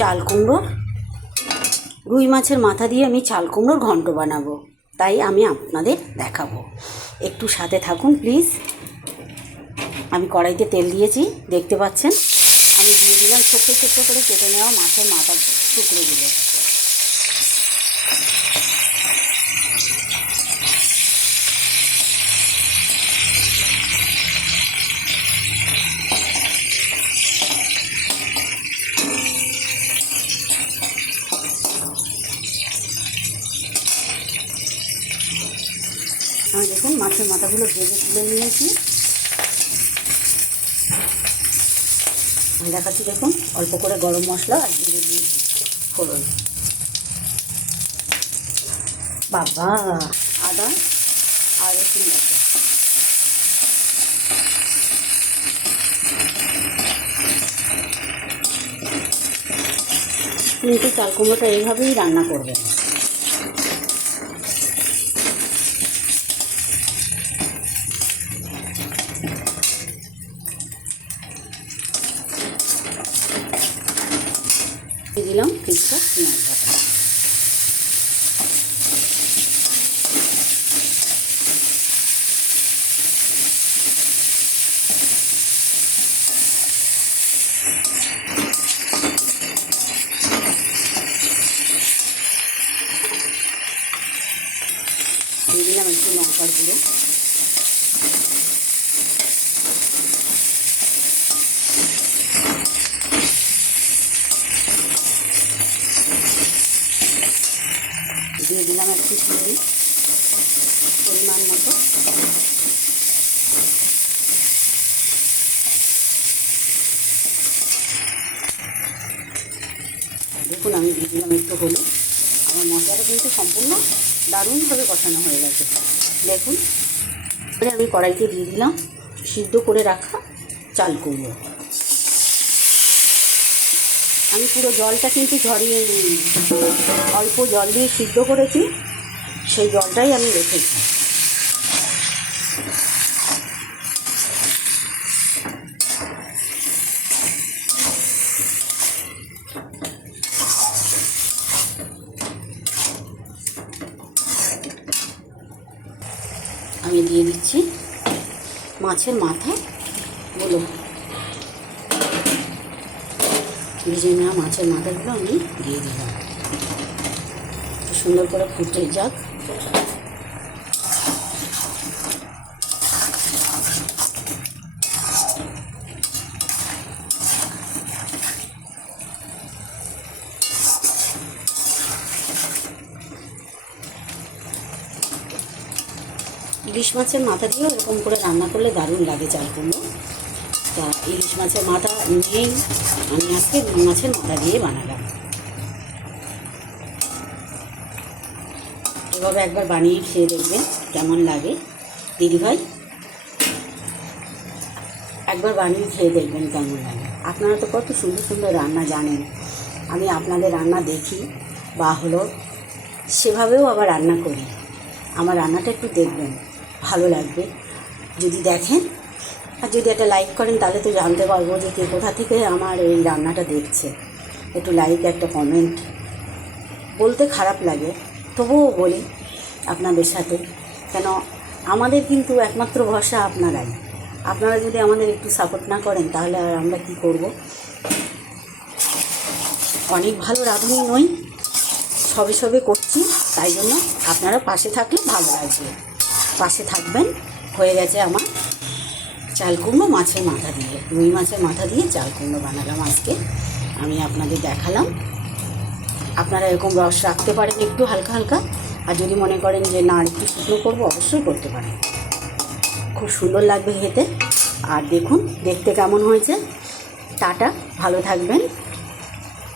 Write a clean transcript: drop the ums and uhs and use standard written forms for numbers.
চাল কুমড়োর রুই মাছের মাথা দিয়ে আমি চাল কুমড়োর ঘন্ট বানাবো, তাই আমি আপনাদের দেখাবো। একটু সাথে থাকুন প্লিজ। আমি কড়াইতে তেল দিয়েছি, দেখতে পাচ্ছেন। আমি দিয়ে দিলাম ছোট্ট ছোট্ট করে কেটে নেওয়া মাছের মাথা টুকরোগুলো। আমি দেখুন মাছের মাথাগুলো ভেজে তুলে নিয়েছি। আমি দেখাচ্ছি, দেখুন অল্প করে গরম মশলা আর জিরে দিয়েছি, ফোড়ন, বাবা আদা আর রসুন বাটা। কিন্তু চাল কুমড়োটা এইভাবেই রান্না করবেন। দিলাম কিছুটা পেঁয়াজ বাটা। দিয়ে দিলাম একটু লঙ্কার গুঁড়ো। দিয়ে দিলাম একটু চিনি পরিমাণ মতো। দেখুন আমি দিয়ে দিলাম একটু হলুদ। আমার মশলাটা কিন্তু সম্পূর্ণ দারুণভাবে কষানো হয়ে গেছে। দেখুন এবারে আমি কড়াইতে দিয়ে দিলাম সিদ্ধ করে রাখা চাল কুমড়ো। আমি পুরো জলটা কিন্তু ঝরিয়ে নিই, অল্প জল দিয়ে সিদ্ধ করেছি, সেই জলটাই আমি রেখেছি। আমি দিয়ে দিচ্ছি মাছের মাথাগুলো, ভেজে নেওয়া মাছের মাথাগুলো আমি দিয়ে দিলাম। সুন্দর করে ফুটে যাক। ইলিশ মাছের মাথা দিয়েও এরকম করে রান্না করলে দারুণ লাগে চাল কুমড়ো। তা ইলিশ মাছের মাথা নেই, আমি আজকে রুই মাছের মাথা দিয়ে বানালাম। এভাবে একবার বানিয়ে খেয়ে দেখবেন কেমন লাগে। দিদিভাই একবার বানিয়ে খেয়ে দেখবেন কেমন লাগে। আপনারা তো কত সুন্দর সুন্দর রান্না জানেন, আমি আপনাদের রান্না দেখি বা হলো সেভাবেও আবার রান্না করি। আমার রান্নাটা একটু দেখবেন, ভালো লাগবে যদি দেখেন। আর যদি একটা লাইক করেন তাহলে তো জানতে পারবো যে কে কোথা থেকে আমার এই রান্নাটা দেখছে। একটু লাইক, একটা কমেন্ট, বলতে খারাপ লাগে তবুও বলি আপনাদের সাথে, কেন আমাদের কিন্তু একমাত্র ভরসা আপনারাই। আপনারা যদি আমাদের একটু সাপোর্ট না করেন তাহলে আর আমরা কি করব। অনেক ভালো রাঁধুনি নই, সবে সবে করছি, তাই জন্য আপনারা পাশে থাকলে ভালো লাগবে। পাশে থাকবেন। হয়ে গেছে আমার চাল কুমড়ো মাছের মাথা দিয়ে, রুই মাছের মাথা দিয়ে চাল কুমড়ো বানালাম আজকে, আমি আপনাদের দেখালাম। আপনারা এরকম রস রাখতে পারেন একটু হালকা হালকা, আর যদি মনে করেন যে না একটু শুকনো করবো অবশ্যই করতে পারেন, খুব সুন্দর লাগবে খেতে। আর দেখুন দেখতে কেমন হয়েছে। টাটা, ভালো থাকবেন।